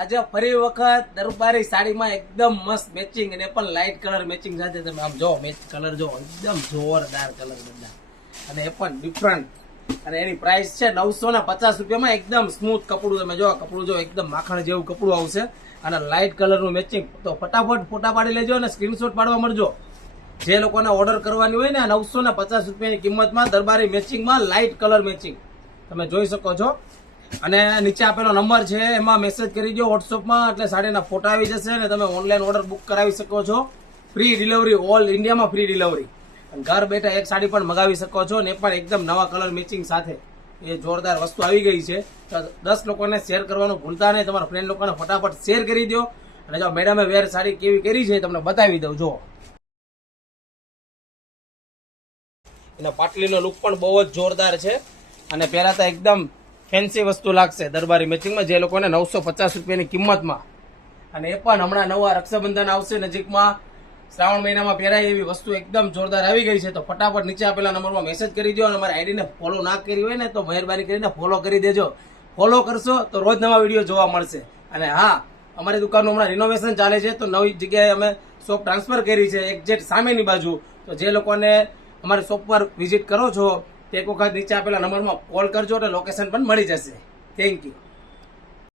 આજે ફરી વખત દરબારી સાડીમાં એકદમ મસ્ત મેચિંગ અને પણ લાઇટ કલર મેચિંગ સાથે તમે આમ જો મેચ કલર જો એકદમ જોરદાર કલર બધા અને એ પણ ડિફરન્ટ અને એની પ્રાઇસ છે 950 રૂપિયામાં. એકદમ સ્મૂથ કપડું તમે જો કપડું જો એકદમ માખણ જેવું કપડું આવશે અને લાઇટ કલરનું મેચિંગ. તો ફટાફટ ફોટા પાડી લેજો અને સ્ક્રીનશોટ પાડવા મળજો. જે લોકોને ઓર્ડર કરવાની હોય ને 950 રૂપિયાની કિંમતમાં દરબારી મેચિંગમાં લાઇટ કલર મેચિંગ તમે જોઈ શકો છો. અને નીચે આપેલો નંબર છે એમાં મેસેજ કરી દો વોટ્સઅપમાં એટલે સાડીના ફોટા આવી જશે અને તમે ઓનલાઈન ઓર્ડર બુક કરાવી શકો છો. ફ્રી ડિલિવરી, ઓલ ઇન્ડિયામાં ફ્રી ડિલિવરી. ઘર બેઠા એક સાડી પણ મગાવી શકો છો ને પણ એકદમ નવા કલર મેચિંગ સાથે એ જોરદાર વસ્તુ આવી ગઈ છે. તો 10 લોકોને શેર કરવાનું ભૂલતા નહીં. તમારા ફ્રેન્ડ લોકોને ફટાફટ શેર કરી દો. અને જો મેડમે વેર સાડી કેવી કરી છે તમને બતાવી દઉં. જો એનો પાટલીનો લુક પણ બહુ જ જોરદાર છે અને પહેલા તો એકદમ ફેન્સી વસ્તુ લાગશે દરબારી મેચિંગમાં જે લોકોને 950 રૂપિયાની કિંમતમાં. અને એ પણ હમણાં નવા રક્ષાબંધન આવશે નજીકમાં, શ્રાવણ મહિનામાં પહેરાય એવી વસ્તુ એકદમ જોરદાર આવી ગઈ છે. તો ફટાફટ નીચે આપેલા નંબરમાં મેસેજ કરી દો અને અમારી આઈડીને ફોલો ના કરી હોય ને તો મહેરબાની કરીને ફોલો કરી દેજો. ફોલો કરશો તો રોજ નવા વિડીયો જોવા મળશે. અને હા, અમારી દુકાનનું હમણાં રિનોવેશન ચાલે છે તો નવી જગ્યાએ અમે શોપ ટ્રાન્સફર કરી છે એક્ઝેક્ટ સામેની બાજુ. તો જે લોકોને અમારી શોપ પર વિઝિટ કરો છો તે એક વખત નીચે આપેલા નંબરમાં કોલ કરજો એટલે લોકેશન પણ મળી જશે. Thank you.